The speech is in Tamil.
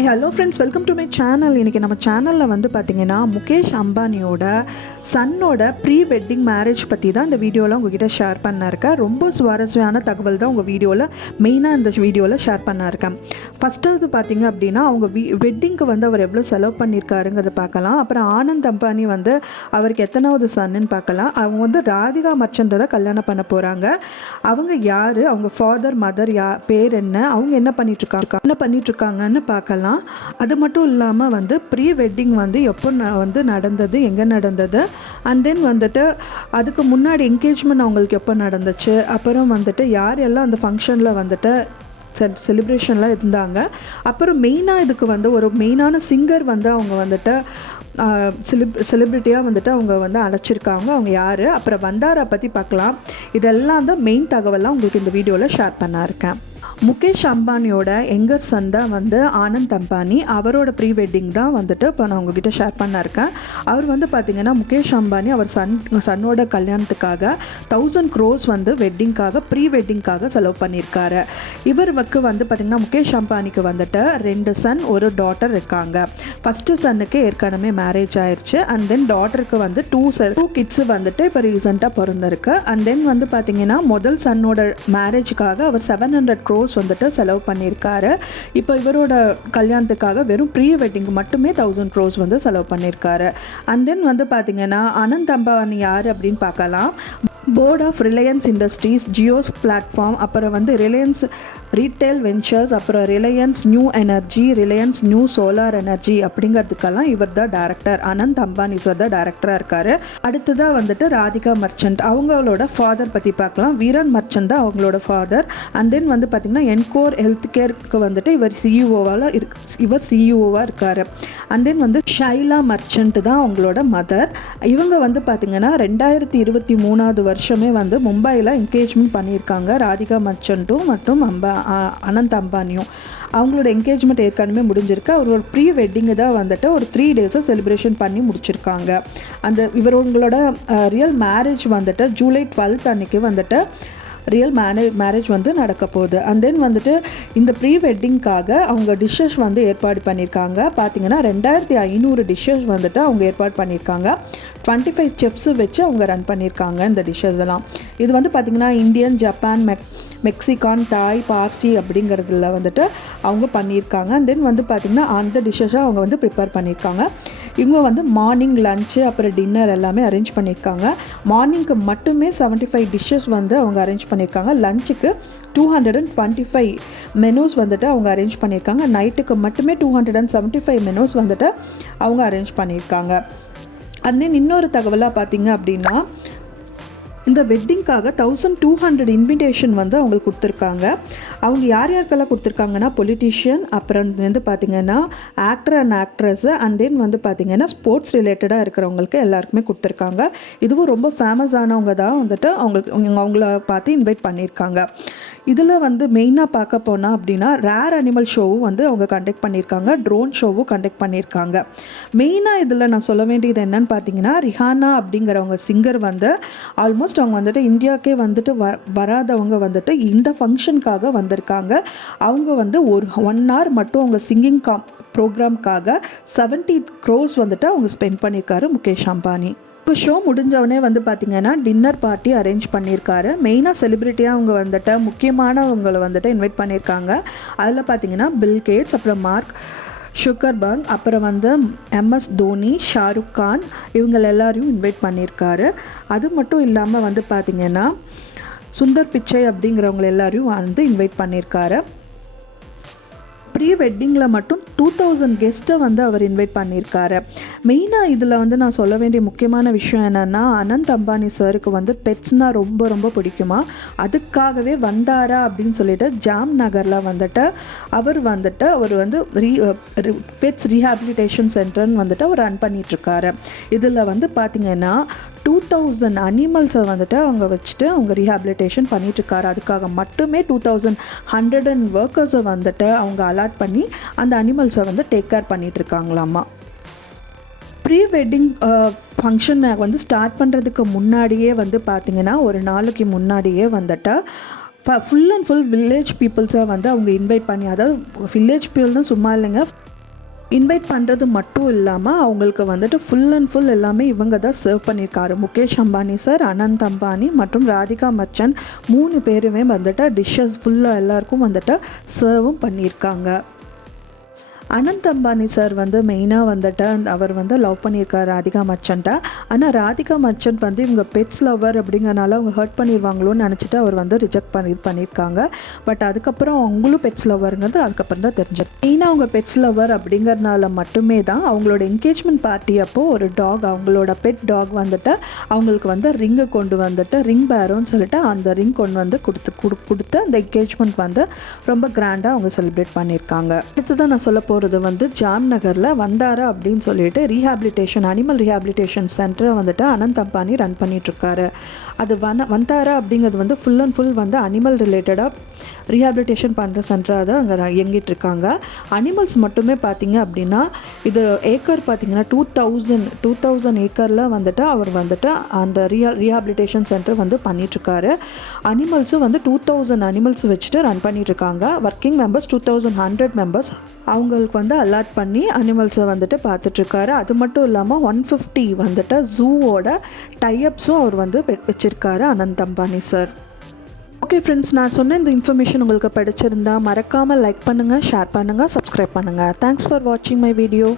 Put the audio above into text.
Hi hello friends, welcome to my channel. இன்றைக்கி நம்ம சேனலில் வந்து பார்த்திங்கன்னா முகேஷ் அம்பானியோட சன்னோட ப்ரீ வெட்டிங் மேரேஜ் பற்றி தான் இந்த வீடியோவில் உங்ககிட்ட ஷேர் பண்ணிருக்கேன். ரொம்ப சுவாரஸ்யமான தகவல் தான் உங்கள் வீடியோவில் மெயினாக இந்த வீடியோவில் ஷேர் பண்ணிருக்கேன். ஃபஸ்ட்டு அது பார்த்திங்க அப்படின்னா அவங்க வெட்டிங்க்கு வந்து அவர் எவ்வளோ செலவு பண்ணியிருக்காருங்கிறத பார்க்கலாம். அப்புறம் ஆனந்த் அம்பானி வந்து அவருக்கு எத்தனாவது சன்னுன்னு பார்க்கலாம். அவங்க வந்து ராதிகா மர்ச்சன்ட்டை தான் கல்யாணம் பண்ண போகிறாங்க. அவங்க யார், அவங்க ஃபாதர் மதர் பேர் என்ன, அவங்க என்ன பண்ணிகிட்ருக்காங்கன்னு பார்க்கலாம். அது மட்டும் இல்லாமல் வந்து ப்ரீ வெட்டிங் வந்து எப்போ வந்து நடந்தது, எங்கே நடந்தது, அண்ட் தென் வந்துட்டு அதுக்கு முன்னாடி என்கேஜ்மெண்ட் அவங்களுக்கு எப்போ நடந்துச்சு, அப்புறம் வந்துட்டு யார் எல்லாம் அந்த ஃபங்க்ஷனில் வந்துட்டு செலிப்ரேஷன்லாம் இருந்தாங்க. அப்புறம் மெயினாக இதுக்கு வந்து ஒரு மெயினான சிங்கர் வந்து அவங்க வந்துட்டு செலிப்ரிட்டியாக வந்துட்டு அவங்க வந்து அழைச்சிருக்காங்க. அவங்க யார், அப்புறம் வந்தாரை பற்றி பார்க்கலாம். இதெல்லாம் தான் மெயின் தகவலாம் உங்களுக்கு இந்த வீடியோவில் ஷேர் பண்ணியிருக்கேன். முகேஷ் அம்பானியோட எங்கர் சன் தான் வந்து ஆனந்த் அம்பானி. அவரோட ப்ரீ வெட்டிங் தான் வந்துட்டு இப்போ நான் உங்ககிட்ட ஷேர் பண்ணியிருக்கேன். அவர் வந்து பார்த்திங்கன்னா முகேஷ் அம்பானி அவர் சன்னோட கல்யாணத்துக்காக 1000 crores வந்து வெட்டிங்காக ப்ரீ வெட்டிங்காக செலவு பண்ணியிருக்காரு. இவருக்கு வந்து பார்த்திங்கன்னா முகேஷ் அம்பானிக்கு வந்துட்டு 2 சன் 1 டாட்டர் இருக்காங்க. ஃபஸ்ட்டு சன்னுக்கு ஏற்கனவே மேரேஜ் ஆயிடுச்சு. அண்ட் தென் டாட்டருக்கு வந்து 2 கிட்ஸு வந்துட்டு இப்போ ரீசெண்டாக பிறந்திருக்கு. அண்ட் தென் வந்து பார்த்திங்கன்னா முதல் சன்னோட மேரேஜுக்காக அவர் 700 crores வந்துட்டு செலவு பண்ணியிருக்காரு. இப்போ இவரோட கல்யாணத்துக்காக வெறும் ப்ரீ வெட்டிங் மட்டுமே 1000 crores வந்து செலவு பண்ணியிருக்காரு. அண்ட் தென் வந்து பார்த்திங்கன்னா ஆனந்த் அம்பானி யார் அப்படின்னு பார்க்கலாம். Board of Reliance industries, Jio's platform, அப்புறம் வந்து ரிலையன்ஸ் ரீட்டைல் வெஞ்சர்ஸ், அப்புறம் Reliance new energy, Reliance new solar energy அப்படிங்கிறதுக்கெல்லாம் இவர் தான் டைரக்டர். ஆனந்த் அம்பானி சார் தான் டைரக்டராக இருக்கார். அடுத்ததாக வந்துட்டு ராதிகா மர்ச்சன்ட், அவங்களோட ஃபாதர் பற்றி பார்க்கலாம். வீரன் மர்ச்சன்ட் தான் அவங்களோட ஃபாதர். அண்ட் தென் வந்து பார்த்திங்கன்னா என்கோர் ஹெல்த் கேருக்கு வந்துட்டு இவர் சிஇஓவாக இருக்கார். அண்ட் தென் வந்து ஷைலா மர்ச்சன்ட் தான் அவங்களோட மதர். இவங்க வந்து பார்த்திங்கன்னா 2023 வருஷமே வந்து மும்பையில் என்கேஜ்மெண்ட் பண்ணியிருக்காங்க. ராதிகா மர்ச்சன்ட்டும் மற்றும் அனந்த் அம்பானியும் அவங்களோட என்கேஜ்மெண்ட் ஏற்கனவே முடிஞ்சிருக்கு. அவரோட ப்ரீ வெட்டிங்கு தான் வந்துட்டு ஒரு 3 days செலிப்ரேஷன் பண்ணி முடிச்சிருக்காங்க. இவங்களோட ரியல் மேரேஜ் வந்துட்டு ஜூலை 12 அன்னைக்கு வந்துட்டு ரியல் மேரேஜ் வந்து நடக்க போகுது. அண்ட் தென் வந்துட்டு இந்த ப்ரீ வெட்டிங்காக அவங்க டிஷ்ஷஸ் வந்து ஏற்பாடு பண்ணியிருக்காங்க. பார்த்திங்கன்னா 2500 டிஷ்ஷஸ் வந்துட்டு அவங்க ஏற்பாடு பண்ணியிருக்காங்க. 25 செஃப்ஸு வச்சு அவங்க ரன் பண்ணியிருக்காங்க இந்த டிஷ்ஷஸ் எல்லாம். இது வந்து பார்த்திங்கன்னா இந்தியன், ஜப்பான், மெக்சிகான், தாய், பார்சி அப்படிங்கிறதுல வந்துட்டு அவங்க பண்ணியிருக்காங்க. அண்ட் தென் வந்து பார்த்திங்கன்னா அந்த டிஷ்ஷஸை அவங்க வந்து ப்ரிப்பேர் பண்ணியிருக்காங்க. இவங்க வந்து மார்னிங் லஞ்சு அப்புறம் டின்னர் எல்லாமே அரேஞ்ச் பண்ணியிருக்காங்க. மார்னிங்க்கு மட்டுமே 75 டிஷ்ஷஸ் வந்து அவங்க அரேஞ்ச் பண்ணியிருக்காங்க. லஞ்சுக்கு 225 மெனூஸ் வந்துட்டு அவங்க அரேஞ்ச் பண்ணியிருக்காங்க. நைட்டுக்கு மட்டுமே 275 மெனூஸ் வந்துட்டு அவங்க அரேஞ்ச் பண்ணியிருக்காங்க. அண்ட் தென் இன்னொரு தகவலாக பார்த்திங்க அப்படின்னா இந்த வெட்டிங்காக 1200 இன்விடேஷன் வந்து அவங்களுக்கு கொடுத்துருக்காங்க. அவங்க யார் யாருக்கெல்லாம் கொடுத்துருக்காங்கன்னா பொலிட்டீஷியன், அப்புறம் வந்து பார்த்திங்கன்னா actor and actress, and then வந்து பார்த்திங்கன்னா ஸ்போர்ட்ஸ் ரிலேட்டடாக இருக்கிறவங்களுக்கு எல்லாருக்குமே கொடுத்துருக்காங்க. இதுவும் ரொம்ப ஃபேமஸானவங்க தான் வந்துட்டு அவங்கள பார்த்து இன்வைட் பண்ணியிருக்காங்க. இதில் வந்து மெயினாக பார்க்க போனால் அப்படின்னா ரேர் அனிமல் ஷோவும் வந்து அவங்க கண்டக்ட் பண்ணியிருக்காங்க. ட்ரோன் ஷோவும் கண்டக்ட் பண்ணியிருக்காங்க. மெயினாக இதில் நான் சொல்ல வேண்டியது என்னன்னு பார்த்தீங்கன்னா ரிஹானா அப்படிங்கிறவங்க சிங்கர் வந்து ஆல்மோஸ்ட் அவங்க வந்துட்டு இந்தியாவுக்கே வந்துட்டு வராதவங்க வந்துட்டு இந்த ஃபங்க்ஷனுக்காக வந்திருக்காங்க. அவங்க வந்து ஒரு 1 hour மட்டும் அவங்க சிங்கிங் ப்ரோக்ராம்காக 70 crores வந்துட்டு அவங்க ஸ்பெண்ட் பண்ணியிருக்காரு முகேஷ் அம்பானி. ஷோ முடிஞ்சவொடனே வந்து பார்த்திங்கன்னா டின்னர் பார்ட்டி அரேஞ்ச் பண்ணியிருக்காரு. மெயினாக செலிப்ரிட்டியாக அவங்க வந்துட்டு முக்கியமானவங்களை வந்துட்டு இன்வைட் பண்ணியிருக்காங்க. அதில் பார்த்திங்கன்னா பில் கேட்ஸ், அப்புறம் மார்க் ஷுக்கர்பர்க், அப்புறம் வந்து MS தோனி, ஷாருக் கான், இவங்க எல்லாரையும் இன்வைட் பண்ணியிருக்காரு. அது மட்டும் இல்லாமல் வந்து பார்த்திங்கன்னா சுந்தர் பிச்சை அப்படிங்கிறவங்க எல்லாரையும் வந்து இன்வைட் பண்ணியிருக்காரு. ப்ரீ வெட்டிங்கில் மட்டும் 2000 கெஸ்ட்டை வந்து அவர் இன்வைட் பண்ணியிருக்காரு. மெயினாக இதில் வந்து நான் சொல்ல வேண்டிய முக்கியமான விஷயம் என்னென்னா அனந்த் அம்பானி சாருக்கு வந்து பெட்ஸ்னால் ரொம்ப ரொம்ப பிடிக்குமா. அதுக்காகவே வந்தாரா அப்படின்னு சொல்லிட்டு ஜாம் நகரில் வந்துட்டு அவர் வந்து பெட்ஸ் ரீஹாபிலிட்டேஷன் சென்டர்னு வந்துட்டு அவர் ரன் பண்ணிகிட்ருக்காரு. இதில் வந்து பார்த்திங்கன்னா 2000 அனிமல்ஸை வந்துட்டு அவங்க வச்சுட்டு அவங்க ரீஹாபிலிட்டேஷன் பண்ணிகிட்ருக்காரு. அதுக்காக மட்டுமே 2100 ஒர்க்கர்ஸை வந்துட்டு அவங்க அலாட் பண்ணி அந்த அனிமல்ஸை வந்து டேக் கேர் பண்ணிகிட்ருக்காங்களாமா. ப்ரீ வெட்டிங் ஃபங்க்ஷனை வந்து ஸ்டார்ட் பண்ணுறதுக்கு முன்னாடியே வந்து பார்த்திங்கன்னா ஒரு நாளைக்கு முன்னாடியே வந்துட்டு ஃபுல் அண்ட் ஃபுல் வில்லேஜ் பீப்புள்ஸை வந்து அவங்க இன்வைட் பண்ணி, அதாவது வில்லேஜ் பீப்புள் தான் சும்மா இல்லைங்க, இன்வைட் பண்ணுறது மட்டும் இல்லாமல் அவங்களுக்கு வந்துட்டு ஃபுல் அண்ட் ஃபுல் எல்லாமே இவங்க தான் சர்வ் பண்ணியிருக்காரு. முகேஷ் அம்பானி சார், அனந்த் அம்பானி மற்றும் ராதிகா மச்சன் 3 பேருமே வந்துட்டு டிஷ்ஷஸ் ஃபுல்லாக எல்லாருக்கும் வந்துட்டு சர்வும் பண்ணியிருக்காங்க. அனந்த் அம்பானி சார் வந்து மெயினாக வந்துட்டு அவர் வந்து லவ் பண்ணியிருக்கார் ராதிகா மச்சன்ட்ட. ஆனால் ராதிகா மச்சன் வந்து இவங்க பெட்ஸ் லவர் அப்படிங்கிறனால அவங்க ஹர்ட் பண்ணிடுவாங்களோன்னு நினச்சிட்டு அவர் வந்து ரிஜெக்ட் பண்ணியிருக்காங்க. பட் அதுக்கப்புறம் அவங்களும் பெட்ஸ் லவருங்கிறது அதுக்கப்புறம் தான் தெரிஞ்சது. மெயினாக அவங்க பெட்ஸ் லவர் அப்படிங்கிறனால மட்டுமே தான் அவங்களோட என்கேஜ்மெண்ட் பார்ட்டி அப்போது ஒரு டாக், அவங்களோட பெட் டாக் வந்துட்டு அவங்களுக்கு வந்து ரிங்கை கொண்டு வந்துட்டு ரிங் பேரோன்னு சொல்லிட்டு அந்த ரிங் கொண்டு வந்து கொடுத்து அந்த என்கேஜ்மெண்ட் வந்து ரொம்ப கிராண்டாக அவங்க செலிப்ரேட் பண்ணியிருக்காங்க. அடுத்து தான் நான் சொல்ல போகிறது வந்து ஜாம்நகரில் வந்தாரா அப்படின்னு சொல்லிட்டு அனிமல் ரீஹாபிலிட்டேஷன் சென்டரை வந்துட்டு அனந்த் அம்பானி ரன் பண்ணிகிட்ருக்காரு. அது வந்தாரா அப்படிங்கிறது வந்து ஃபுல் அண்ட் ஃபுல் வந்து அனிமல் ரிலேட்டடாக ரீஹாபிலிட்டேஷன் பண்ணுற சென்டராக தான் அங்கே இயங்கிட்டு இருக்காங்க. அனிமல்ஸ் மட்டுமே பார்த்திங்க அப்படின்னா இது ஏக்கர் பார்த்திங்கன்னா 2000 ஏக்கரில் வந்துட்டு அவர் வந்துட்டு அந்த ரீஹாபிலிட்டேஷன் சென்டர் வந்து பண்ணிகிட்ருக்காரு. அனிமல்ஸும் வந்து 2000 அனிமல்ஸ் வச்சுட்டு ரன் பண்ணிகிட்ருக்காங்க. ஒர்க்கிங் மெம்பர்ஸ் 2100 மெம்பர்ஸ் அவங்களுக்கு வந்து அலாட் பண்ணி அனிமல்ஸை வந்துட்டு பார்த்துட்ருக்காரு. அது மட்டும் இல்லாமல் 150 வந்துட்டு ஜூவோட டைஅப்ஸும் அவர் வந்து வச்சுருக்காரு Anant Ambani sir. Okay friends, நான் சொன்ன இந்த இன்ஃபர்மேஷன் உங்களுக்கு பிடிச்சிருந்தா மறக்காமல் லைக் பண்ணுங்கள், ஷேர் பண்ணுங்கள், சப்ஸ்கிரைப் பண்ணுங்கள். தேங்க்ஸ் ஃபார் வாட்சிங் மை வீடியோ.